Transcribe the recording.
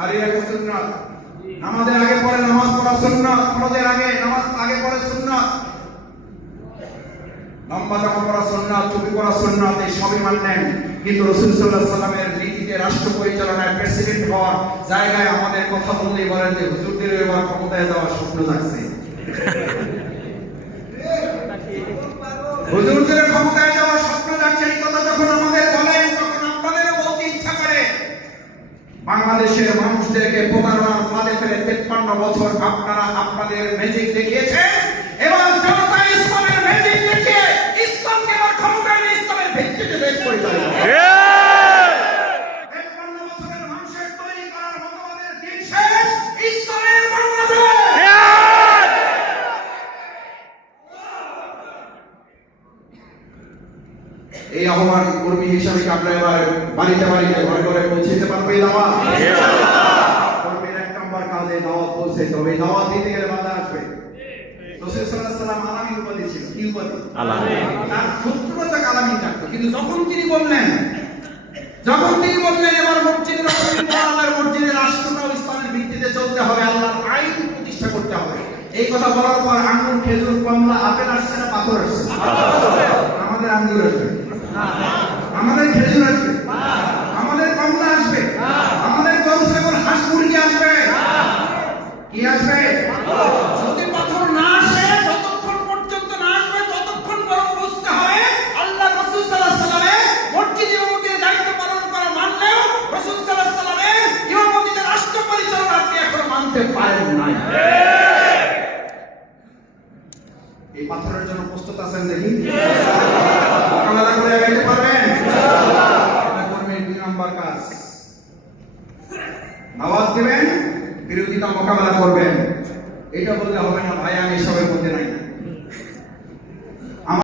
দাঁড়িয়ে রাখা সুন্নাত, নামাজের আগে পরে নামাজ পড়া সুন্নাত, ফরজের আগে নামাজ আগে পরে সুন্নাত, লম্বা জামা পড়া সুন্নাত, টুপি পড়া সুন্নাত, এই সবই মানলেন। কিন্তু রাসূল সাল্লাল্লাহু আলাইহি ওয়াসাল্লামের নীতিতে রাষ্ট্র পরিচালনায় প্রেসিডেন্ট হওয়ার জায়গায় আমাদের কথা বললেই বলেন যে হুজুরদের এবার ক্ষমতায় যাওয়ার স্বপ্ন জাগছে। হুজুরদের ক্ষমতায় যাওয়ার স্বপ্ন জাগছে, এই কথা যখন আমাদের বলেন তখন আপনাদেরও বলতে ইচ্ছা করে। বাংলাদেশের মানুষদেরকে প্রতারণার ফাঁদে ফেলে 53 বছর আপনারা আপনাদের ম্যাজিক দেখিয়েছেন। এবার জনতা ইসলামের ম্যাজিক দেখিয়ে ইসলামকে এবার ক্ষমতায় নিয়ে ইসলামের ভিত্তিতে দেশ পরিচালিত হবে। 53 বছরের মানুষের তৈরি করার মতবাদের দিন শেষ, ইসলামের বাংলাদেশ। এই আহ্বান কর্মী হিসাবে আপনারা এবার বাড়িতে বাড়িতে ঘরে ঘরে পৌঁছে দিতে পারবে। দাওয়াত কর্মীর 1 নম্বর কাজে দাওয়াত পৌঁছে তবে দাওয়াত দিতে গেলে বাধা আসবে। রাসূল সাল্লাল্লাহু আলাইহি ওয়াসাল্লাম আলামিন উপাধি ছিল, কি উপাধি? আলামিন। তার শত্রুরা আলামিন ডাকতো, কিন্তু যখন তিনি বললেন এবার মসজিদের আল্লাহর মসজিদের রাষ্ট্রটা ইসলামের ভিত্তিতে চলতে হবে, আল্লাহর আইন প্রতিষ্ঠা করতে হবে, এই কথা বলার পর আঙ্গুর, খেজুর, কমলা, আপেল আসছে না পাথর আসছে? আমাদের আঙ্গুর আসবে, আমাদের খেজুর আসবে, আমাদের কমলা আসবে, আমাদের গরু, ছাগল, হাঁস, মুরগি আসবে, কি আসবে? যদি পাথর না আসে, যতক্ষণ পর্যন্ত না আসবে ততক্ষণ বরং বুঝতে হবে আল্লাহ রাসূল সাল্লাল্লাহু আলাইহি ওয়াসাল্লামের মসজিদ ইমামতির দায়িত্ব পালন করা মানলেও রাসূল সাল্লাল্লাহু আলাইহি ওয়াসাল্লামের ইমামতিতে রাষ্ট্র পরিচালনা আপনি এখনো মানতে পারেন নাই। এই পাথরের জন্য প্রস্তুত আছেন দেখি? মোকাবেলা করে আগাইতে পারবেন? এটা করবেন 2 নম্বর কাজ। দাওয়াত দিবেন, বিরোধিতা মোকাবেলা করবেন। এটা বললে হবে না ভাই আমি এসবের মধ্যে নাই।